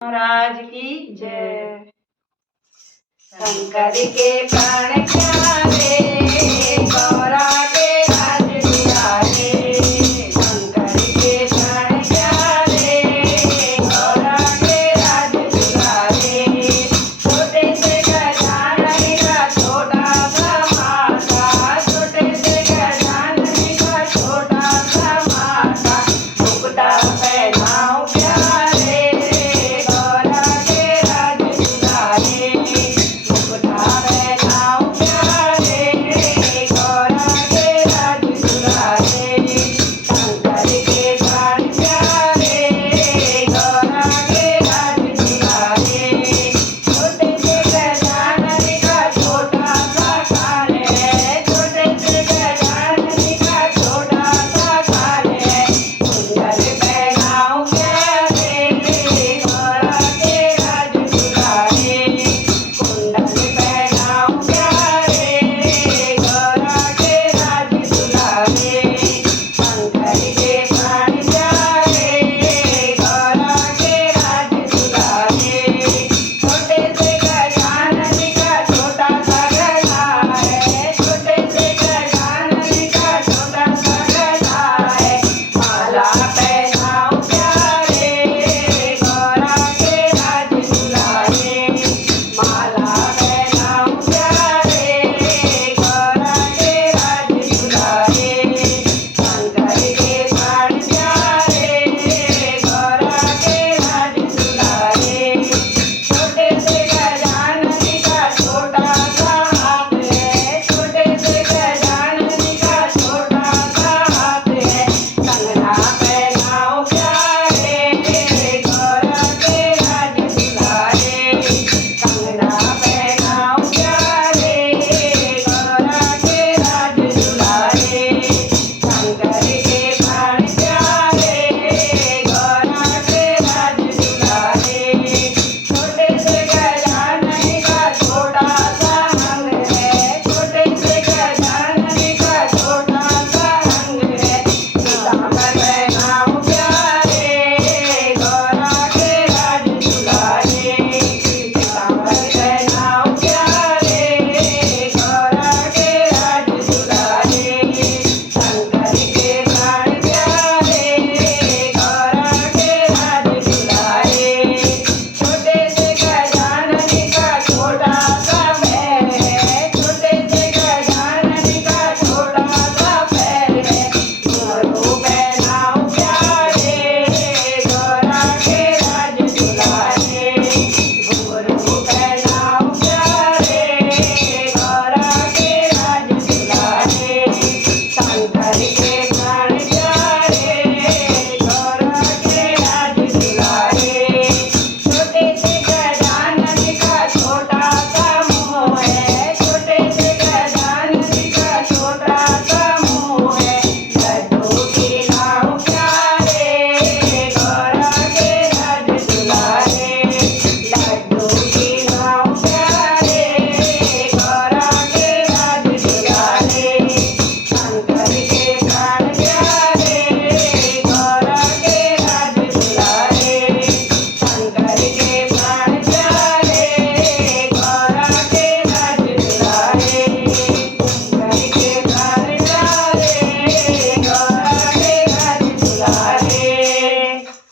महाराज की जय। शंकर के प्राण प्यारे, गौरा के राज दुलारे। शंकर के प्राण प्यारे, गौरा के राज दुलारे। छोटे से गजानन का छोटा सा माता, छोटे से गजानन का छोटा सा माता। मुकुटा पहनाओ प्यारे, गौरा के राज दुलारे। मुकुटा पहनाओ प्यारे, गौरा के राज दुलारे। शंकर के प्राण प्यारे, गौरा के राज दुलारे। छोटे से गजानन का छोटा सा काल है, छोटे से गजानन का छोटा सा काल है। कुंडल पहनाओ प्यारे, गौरा के राज दुलारे। कुंडल पहनाओ प्यारे, गौरा के राज दुलारे। शंकर के प्राण प्यारे, गौरा के राज दुलारे। छोटे से गजानन का छोटा सा गला है, छोटे से गजानन का छोटा सा गला है। माला पहनाओ प्यारे, गौरा के राज दुलारे। माला पहनाओ प्यारे, गौरा के राज दुलारे। शंकर के प्राण प्यारे, गौरा के राज दुलारे। छोटे से गजानन का छोटा सा हाथ है, छोटे से गजानन का छोटा सा हाथ है। कंगना पहनाओ प्यारे, गौरा के राज दुलारे। कंगना पहनाओ प्यारे, गौरा के राज दुलारे। शंकर के प्राण प्यारे, गौरा के राज दुलारे। छोटे से गजानन का छोटा सा अंग है, छोटे से गजानन का छोटा सा अंग है। पीताम्बर पहनाओ प्यारे, गौरा के राज दुलारे। पीताम्बर पहनाओ प्यारे, गौरा के राज दुलारे। शंकर के प्राण प्यारे, गौरा के राज दुलारे। छोटे से गजानन का छोटा सा पैर है, छोटे से गजानन का छोटा सा पैर है। घुंघरू पहनाओ प्यारे, गौरा के राज दुलारे। घुंघरू पहनाओ प्यारे, गौरा के राज दुलारे। शंकर के प्राण प्यारे, गौरा के राज दुलारे। छोटे से गजानन का छोटा सा मुँह है, छोटे से गजानन का छोटा सा मुँह है। लड्डू खिलाओ प्यारे, गौरा के राज दुलारे। लड्डू खिलाओ प्यारे, गौरा के राज दुलारे। शंकर के प्राण प्यारे, गौरा के राज दुलारे। शंकर के प्राण प्यारे, गौरा के राज दुलारे। शंकर के प्राण प्यारे, गौरा के राज दुलारे।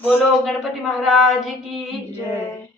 बोलो गणपति महाराज की जय।